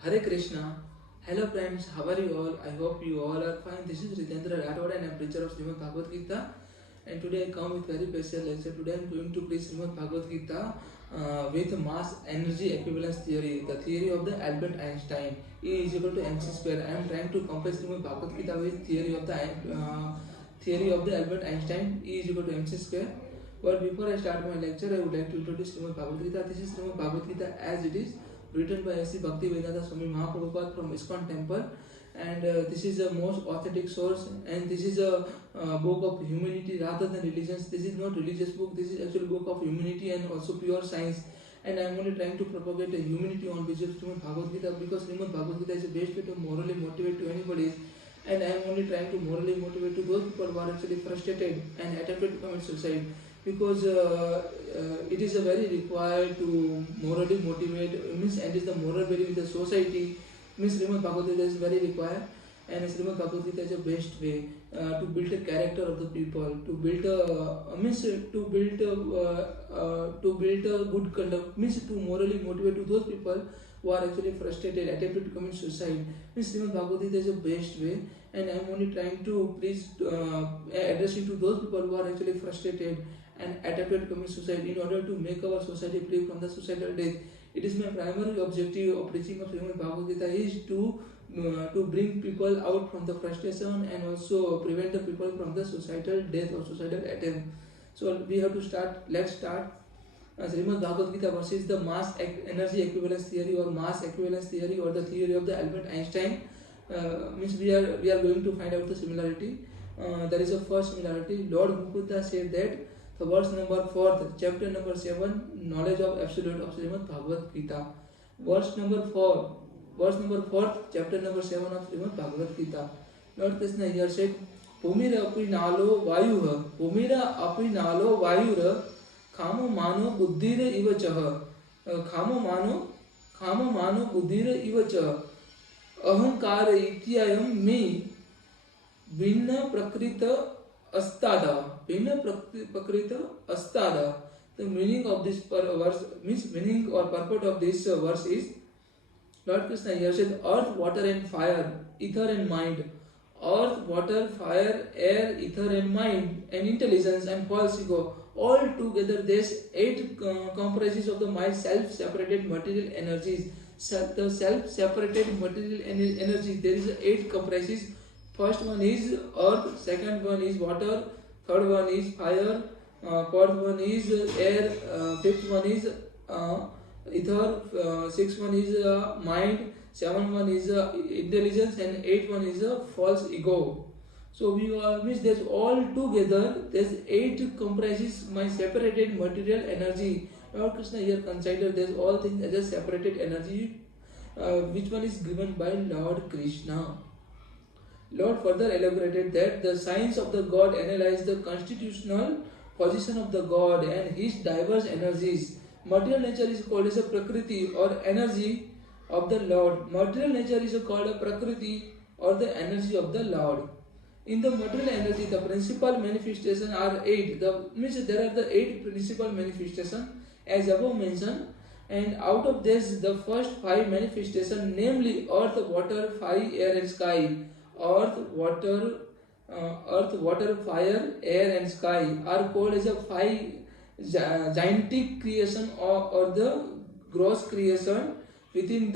Hare Krishna. Hello friends, how are you all? I hope you all are fine. This is Ritendra Rathod and I am preacher of Shrimad Bhagavad Gita. And today I come with very special lecture. Today I am going to preach Shrimad Bhagavad Gita with mass energy equivalence theory, the theory of the Albert Einstein. E is equal to mc square. I am trying to compare Shrimad Bhagavad Gita with theory of the Albert Einstein. E is equal to mc square. But before I start my lecture, I would like to introduce Shrimad Bhagavad Gita. This is Shrimad Bhagavad Gita as it is, written by S.C. Bhaktivedanta Swami Mahaprabhupada from ISKCON temple, and this is the most authentic source, and this is a book of humanity rather than religions. This is not religious book, this is actually book of humanity and also pure science, and I am only trying to propagate a humanity on basis of Srimad Bhagavad Gita, because Srimad Bhagavad Gita is the best way to morally motivate to anybody, and I am only trying to morally motivate to those people who are actually frustrated and attempted to commit suicide, because it is a very required to morally motivate, means, and is the moral value in the society, means Srimad Bhagavad Gita is very required, and Srimad Bhagavad Gita is the best way to build a character of the people, to build a good conduct, means to morally motivate to those people who are actually frustrated, attempted to commit suicide. Means Srimad Bhagavad Gita is the best way, and I am only trying to preach, addressing to those people who are actually frustrated and attempted to commit suicide in order to make our society free from the suicidal death. It is my primary objective of preaching of Srimad Bhagavad Gita is to bring people out from the frustration and also prevent the people from the suicidal death or suicidal attempt. So we have to start. Let's start. Srimad Bhagavad Gita versus the mass energy equivalence theory or mass equivalence theory or the theory of the Albert Einstein. Means we are going to find out the similarity. There is a first similarity. Lord Buddha said that the verse number 4, chapter number 7, knowledge of absolute of Srimad Bhagavad Gita. Verse number 4, chapter number 7 of Srimad Bhagavad Gita. Lord Krishna here said, Pumira api nalo vayuha, Pumira api nalo vayura, Khamo mano buddhira ivachaha, Khamo mano buddhira ivachaha, Ahankara ityayam me, Vinna prakrita astada. The meaning of this verse meaning or purport of this verse is, Lord Krishna here said, earth, water and fire, ether and mind. Earth, water, fire, air, ether and mind, and intelligence and false ego. All together these 8 comprises of the my self-separated material energies. The self-separated material energies, there is 8 comprises. First one is earth, second one is water, third one is fire, fourth one is air, fifth one is ether, sixth one is mind, seventh one is intelligence, and eighth one is false ego. So we means there's all together there's 8 comprises my separated material energy. Lord Krishna here consider there's all things as a separated energy, which one is given by Lord Krishna. Lord further elaborated that the science of the God analyzed the constitutional position of the God and his diverse energies. Material nature is called as a Prakriti or energy of the Lord. Material nature is called a Prakriti or the energy of the Lord. In the material energy, the principal manifestations are 8. Means there are the 8 principal manifestations as above mentioned, and out of this, the first 5 manifestations, namely earth, water, fire, air, and sky. Earth, water, fire, air, and sky are called as a 5 gigantic creation or the gross creation within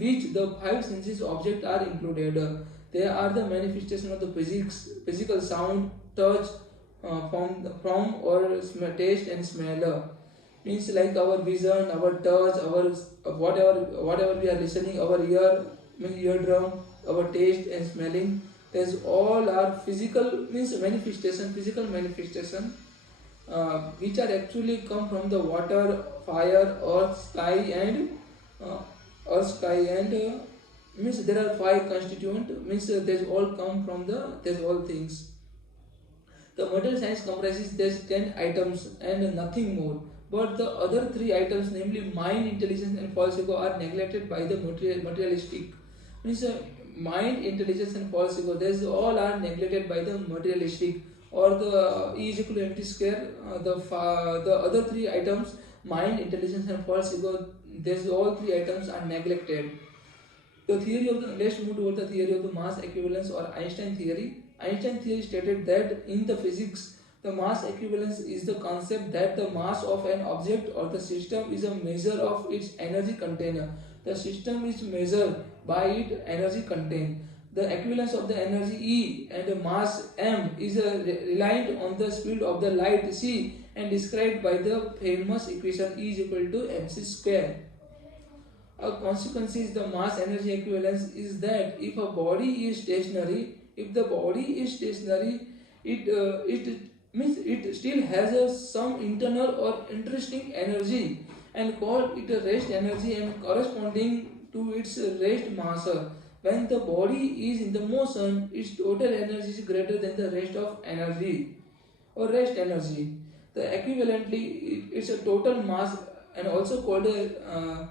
which the 5 senses objects are included. They are the manifestation of the physical sound, touch, from or taste and smell. Means like our vision, our touch, our whatever we are listening, our eardrum, our taste and smelling, these all are physical manifestation, which are actually come from the water, fire, earth, sky, and means there are 5 constituent, means these all come from these all things. The material science comprises these 10 items and nothing more. But the other 3 items, namely mind, intelligence, and false ego, are neglected by the materialistic. Means mind, intelligence, and false ego, these all are neglected by the materialistic, or the E is equal to mc square. The other 3 items, mind, intelligence, and false ego. These all three items are neglected. The theory of the let's move toward the theory of the mass equivalence or Einstein theory. Einstein theory stated that in the physics, the mass equivalence is the concept that the mass of an object or the system is a measure of its energy container. The system is measured by its energy contained. The equivalence of the energy E and the mass m is reliant on the speed of the light c and described by the famous equation E is equal to mc square. A consequence is the mass energy equivalence is that if a body is stationary, if the body is stationary, it means it still has some internal or interesting energy and call it a rest energy and corresponding to its rest mass. When the body is in the motion, its total energy is greater than the rest of energy or rest energy. The equivalently, it's a total mass and also called a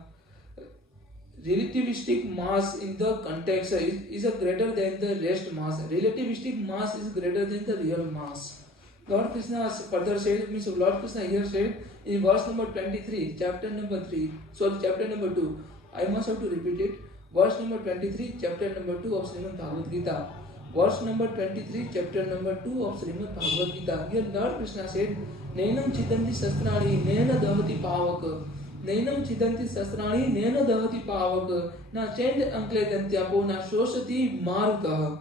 relativistic mass in the context is a greater than the rest mass. Relativistic mass is greater than the real mass. Lord Krishna further said, means Lord Krishna here said in verse number 23, chapter number 3, sorry, chapter number 2. I must have to repeat it. Verse number 23, chapter number 2 of Shrimad Bhagavad Gita. Verse number 23, chapter number 2 of Shrimad Bhagavad Gita. Here Lord Krishna said, Nainam chidanti sastrani nena dahati pavaka. Nainam chidanti sastrani nena dahati pavaka. Na chend ankle dantyapo na shoshati maruta.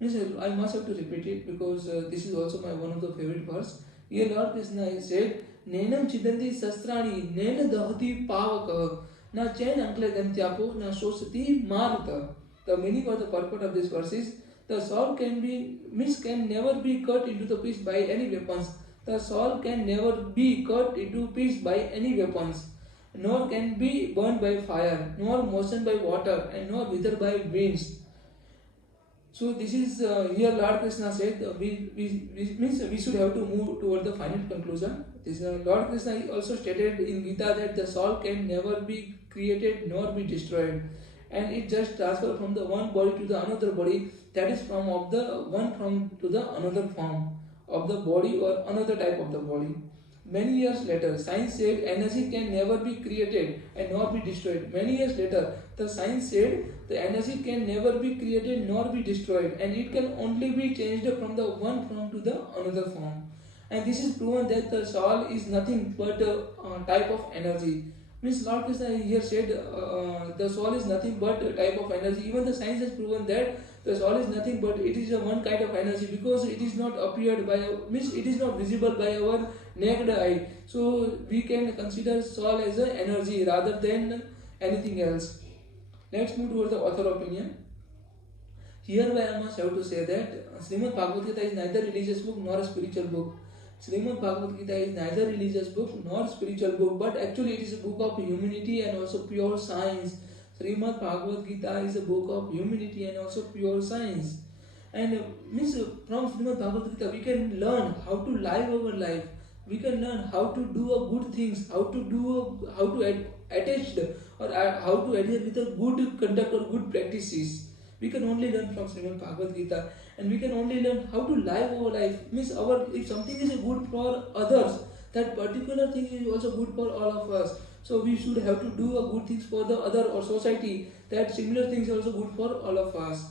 I must have to repeat it because this is also my one of the favorite verse. Here Lord Krishna said, Nenam chidanti sastrani nena dahati pavaka na chain ankle dantyapo na shosati maruta. The meaning or the purport of this verse is the soul can never be cut into the piece by any weapons. The soul can never be cut into piece by any weapons, nor can be burned by fire, nor motioned by water, and nor withered by winds. So this is here Lord Krishna said we should have to move toward the final conclusion. This Lord Krishna also stated in Gita that the soul can never be created nor be destroyed, and it just transfer from the one body to the another body, that is from of the one form to the another form of the body or another type of the body. Many years later, science said energy can never be created and nor be destroyed. Many years later, the science said the energy can never be created nor be destroyed, and it can only be changed from the one form to the another form. And this is proven that the soul is nothing but a type of energy. Means Lord Krishna here said the soul is nothing but a type of energy. Even the science has proven that the soul is nothing but it is a one kind of energy, because it is not appeared by means it is not visible by our naked eye. So we can consider soul as an energy rather than anything else. Let's move towards the author opinion. Hereby I must have to say that Shrimad Bhagavad Gita is neither religious book nor a spiritual book. Shrimad Bhagavad Gita is neither religious book nor spiritual book, but actually it is a book of humanity and also pure science. Shrimad Bhagavad Gita is a book of humanity and also pure science. And means from Shrimad Bhagavad Gita we can learn how to live our life. We can learn how to do a good things, how to attach or how to adhere with a good conduct or good practices. We can only learn from Shrimad Bhagavad Gita, and we can only learn how to live our life. Means if something is good for others, that particular thing is also good for all of us. So we should have to do a good things for the other or society. That similar things are also good for all of us.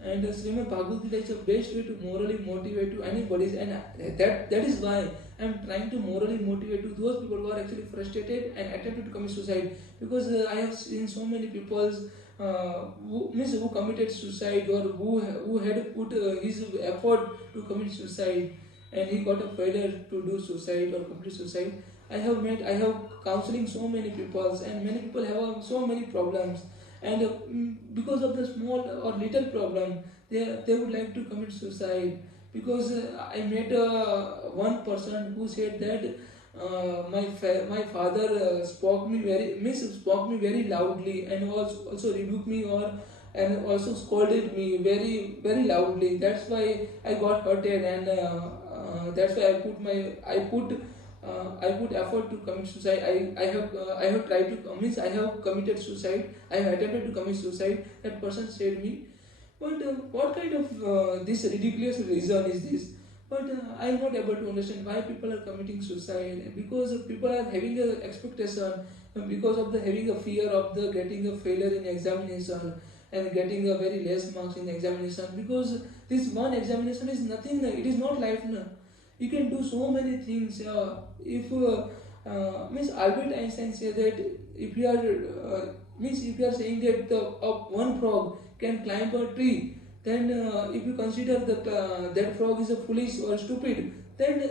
And Srimad Bhagavad Gita is the best way to morally motivate to anybody, and that is why I am trying to morally motivate to those people who are actually frustrated and attempted to commit suicide. Because I have seen so many people who committed suicide, or who had put his effort to commit suicide, and he got a failure to do suicide or complete suicide. I have counseling so many people, and many people have so many problems, and because of the small or little problem, they would like to commit suicide. Because I met one person who said that my father spoke me very loudly, and also rebuked me and also scolded me very very loudly. That's why I got hurted, and that's why I put effort to commit suicide. I have tried to I have committed suicide. I have attempted to commit suicide. That person said me, but what kind of this ridiculous reason is this? But I am not able to understand why people are committing suicide, because people are having a expectation, because of the having a fear of the getting a failure in examination and getting a very less marks in examination, because this one examination is nothing, it is not life. No. You can do so many things. If means Albert Einstein said that if you are if you are saying that one frog can climb a tree, then if you consider that that frog is a foolish or stupid, then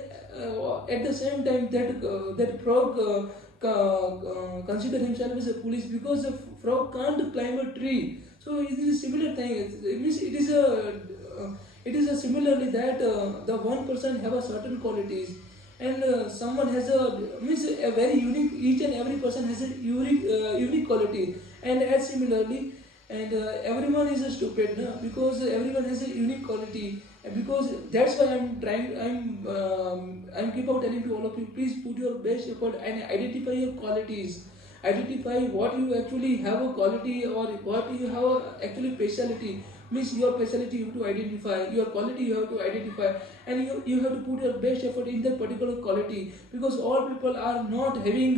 at the same time that frog consider himself as a foolish, because the frog can't climb a tree. So it is a similar thing. It means it is a similarly that the one person have a certain qualities, and someone has a means a very unique. Each and every person has a unique quality, and as similarly, and everyone is a stupid, no? Because everyone has a unique quality. And because that's why I'm keep out telling to all of you, please put your best effort and identify your qualities. Identify what you actually have a quality, or what you have a actually speciality. Means your speciality you have to identify, your quality you have to identify, and you have to put your best effort in that particular quality, because all people are not having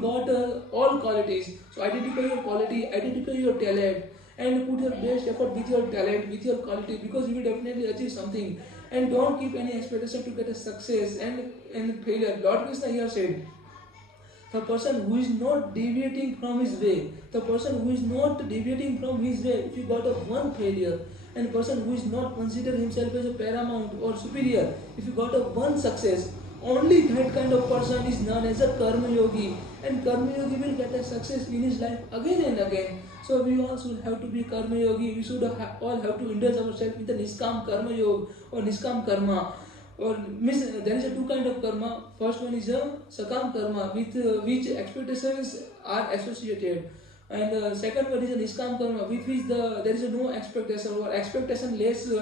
got all qualities. So identify your quality, identify your talent, and put your best effort with your talent, with your quality, because you will definitely achieve something. And don't keep any expectation to get a success and failure. Lord Krishna here said, the person who is not deviating from his way, the person who is not deviating from his way, if you got a one failure, and person who is not consider himself as a paramount or superior, if you got a one success, only that kind of person is known as a karma yogi, and karma yogi will get a success in his life again and again. So we all should have to be karma yogi. We should all have to indulge ourselves with the niskam karma yoga or niskam karma. Or means there is a two kind of karma. First one is a sakam karma, with which expectations are associated, and second one is a niskam karma, with which there is a no expectation or expectation less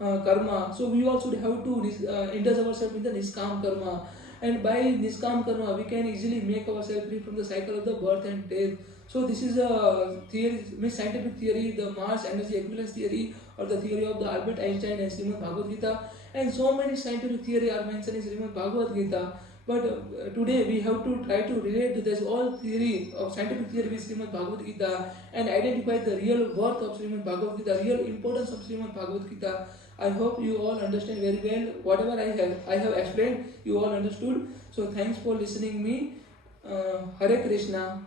karma. So we all should have to indulge ourselves with the niskam karma, and by niskam karma we can easily make ourselves free from the cycle of the birth and death. So this is a theory, means scientific theory, the Mars energy equivalence theory, or the theory of the Albert Einstein and Shrimad Bhagavad Gita, and so many scientific theory are mentioned in Shrimad Bhagavad Gita. But today we have to try to relate this all theory of scientific theory with Shrimad Bhagavad Gita, and identify the real worth of Shrimad Bhagavad Gita, real importance of Shrimad Bhagavad Gita. I hope you all understand very well whatever I have explained. You all understood. So thanks for listening me. Hare Krishna.